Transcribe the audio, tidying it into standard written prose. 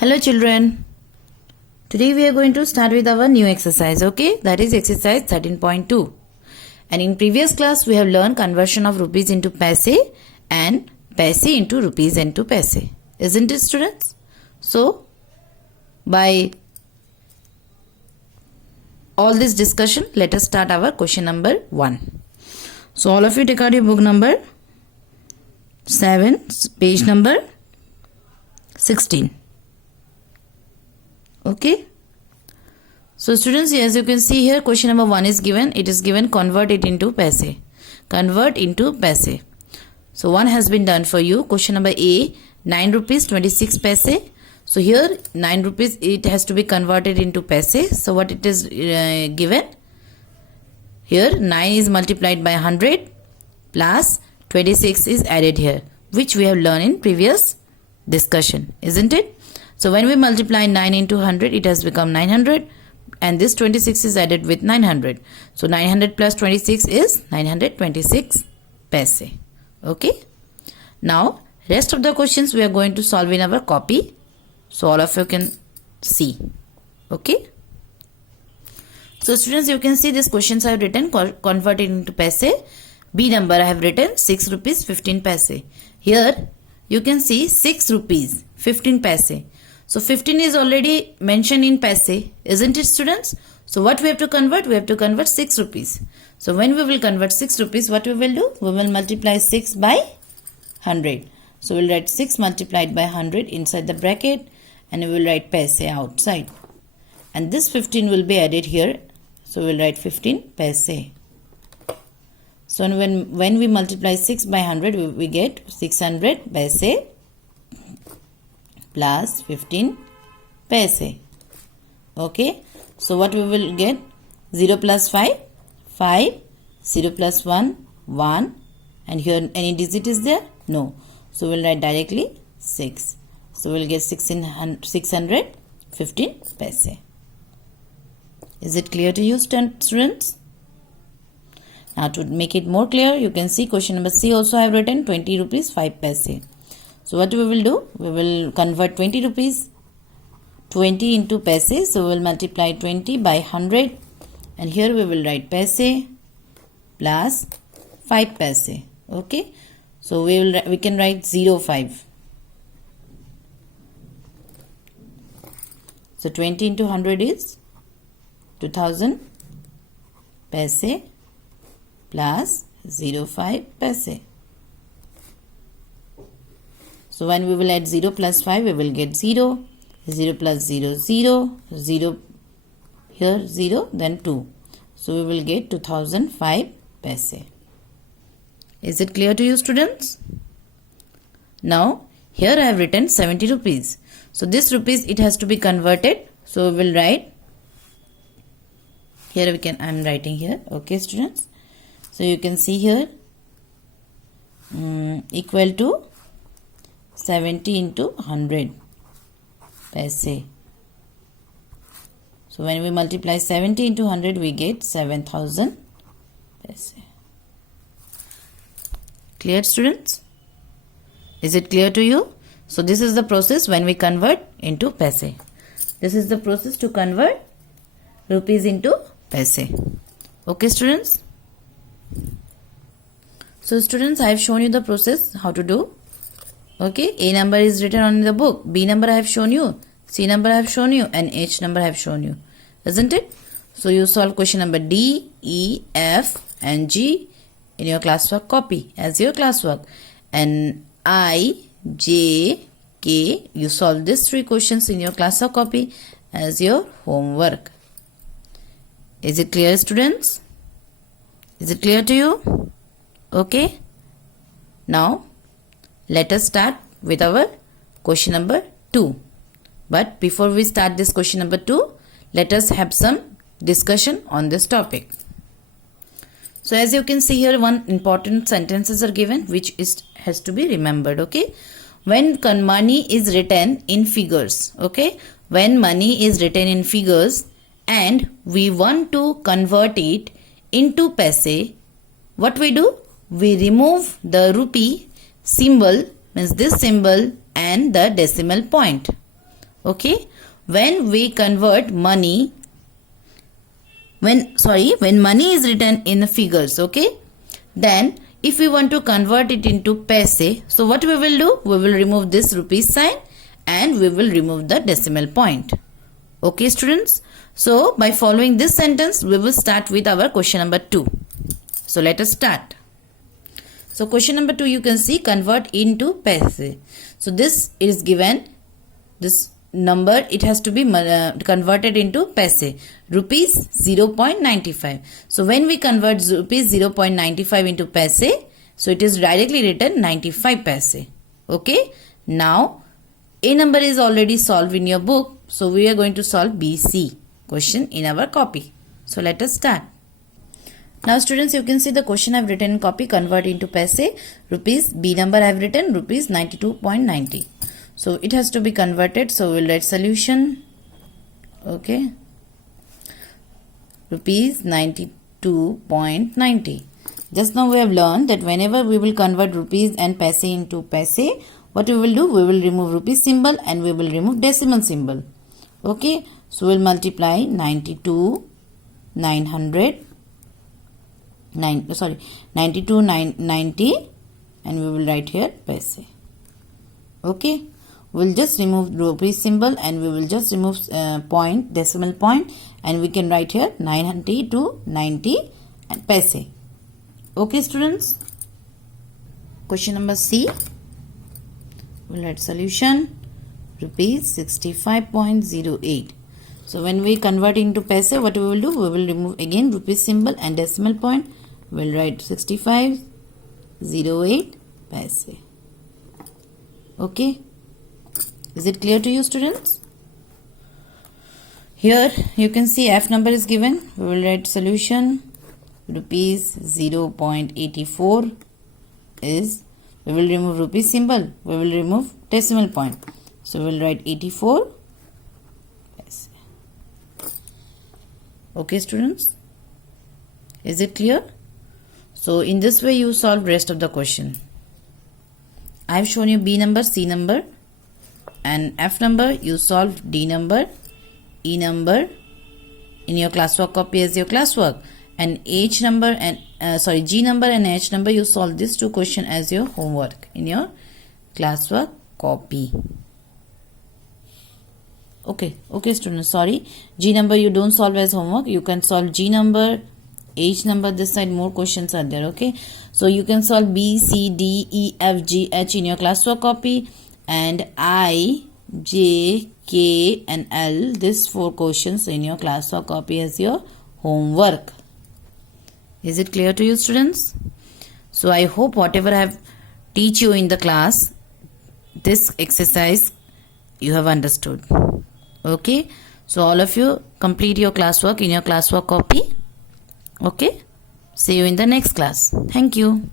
Hello children, today we are going to start with our new exercise, okay? That is exercise 13.2. And in previous class we have learned conversion of rupees into paise and paise into rupees into paise. Isn't it, students? So, by all this discussion, let us start our question number 1. So, all of you take out your book number 7, page number 16. Okay. So students, as you can see here, question number 1 is given. It is given convert it into paise. Convert into paise. So 1 has been done for you. Question number A, 9 rupees 26 paise. So here 9 rupees, it has to be converted into paise. So what it is given? Here 9 is multiplied by 100 plus 26 is added here, which we have learned in previous discussion, isn't it? So when we multiply 9 into 100, it has become 900 and this 26 is added with 900. So 900 plus 26 is 926 paise. Okay. Now rest of the questions we are going to solve in our copy. So all of you can see. Okay. So students, you can see these questions I have written converted into paise. B number I have written 6 rupees 15 paise. Here you can see 6 rupees 15 paise. So 15 is already mentioned in paise, isn't it, students? So what we have to convert? We have to convert 6 rupees. So when we will convert 6 rupees, what we will do? We will multiply 6 by 100. So we will write 6 multiplied by 100 inside the bracket and we will write paise outside. And this 15 will be added here. So we will write 15 paise. So when we multiply 6 by 100, we get 600 paise plus 15 paise. Okay. So what we will get? 0 plus 5, 5, 0 plus 1, 1. And here any digit is there? No. So we will write directly 6. So we will get 615 paise. Is it clear to you, students? Now to make it more clear, you can see question number C also I have written 20 rupees 5 paise. So what we will do? We will convert 20 rupees 20 into paise. So we will multiply 20 by 100 and here we will write paise plus 5 paise. Okay. So we can write 0.5. So 20 into 100 is 2000 paise plus 0.5 paise. So when we will add 0 plus 5, we will get 0. 0 plus 0, 0. 0 here 0, then 2. So we will get 2005 paise. Is it clear to you, students? Now here I have written 70 rupees. So this rupees, it has to be converted. So we will write here, I am writing here. Okay, students. So you can see here equal to 70 into 100 paise. So when we multiply 70 into 100, we get 7000 paise. Clear, students? Is it clear to you? So this is the process when we convert into paise. This is the process to convert rupees into paise. Okay, students? So students, I have shown you the process how to do. Okay, A number is written on the book, B number I have shown you, C number I have shown you and H number I have shown you, isn't it? So you solve question number D, E, F and G in your classwork copy as your classwork, and I, J, K, you solve these 3 questions in your classwork copy as your homework. Is it clear, students? Is it clear to you? Okay. Now let us start with our question number 2. But before we start this question number 2, let us have some discussion on this topic. So as you can see here, one important sentences are given which has to be remembered. Okay. When money is written in figures. Okay. When money is written in figures and we want to convert it into paise, what we do? We remove the rupee symbol, means this symbol and the decimal point. Okay, when we convert money, when money is written in the figures, okay, then if we want to convert it into paise, so what we will do, we will remove this rupees sign and we will remove the decimal point. Okay students, so by following this sentence we will start with our question number 2. So let us start. So question number 2, you can see convert into paise. So this is given, this number, it has to be converted into paise, rupees 0.95. So when we convert rupees 0.95 into paise, so it is directly written 95 paise. Okay, now A number is already solved in your book, so we are going to solve BC question in our copy. So let us start. Now students, you can see the question I have written in copy, convert into paise, rupees, B number I have written rupees 92.90. So it has to be converted, so we will write solution. Okay, rupees 92.90. Just now we have learned that whenever we will convert rupees and paise into paise, what we will do, we will remove rupees symbol and we will remove decimal symbol. Okay, so we will multiply 92 990 and we will write here paise. Okay, we will just remove rupees symbol and we will just remove point, decimal point, and we can write here 990 and paise. Okay students, question number C, we'll write solution, rupees 65.08. So when we convert into paise, what we will do, we will remove again rupees symbol and decimal point. We'll write 65.08 paise. Okay, is it clear to you students? Here you can see F number is given. We will write solution, rupees 0.84 is, we will remove rupees symbol, we will remove decimal point. So we will write 84 paise. Okay students, is it clear? So in this way you solve rest of the question. I have shown you B number, C number and F number. You solve D number, E number in your classwork copy as your classwork, and H number and G number and H number, you solve these two questions as your homework in your classwork copy. Okay students, sorry, G number you don't solve as homework, you can solve G number, H number, this side more questions are there. Okay, so you can solve B, C, D, E, F, G, H in your classwork copy, and I, J, K and L, these 4 questions in your classwork copy as your homework. Is it clear to you students? So I hope whatever I have teach you in the class, this exercise you have understood. Okay, so all of you complete your classwork in your classwork copy. Okay, see you in the next class. Thank you.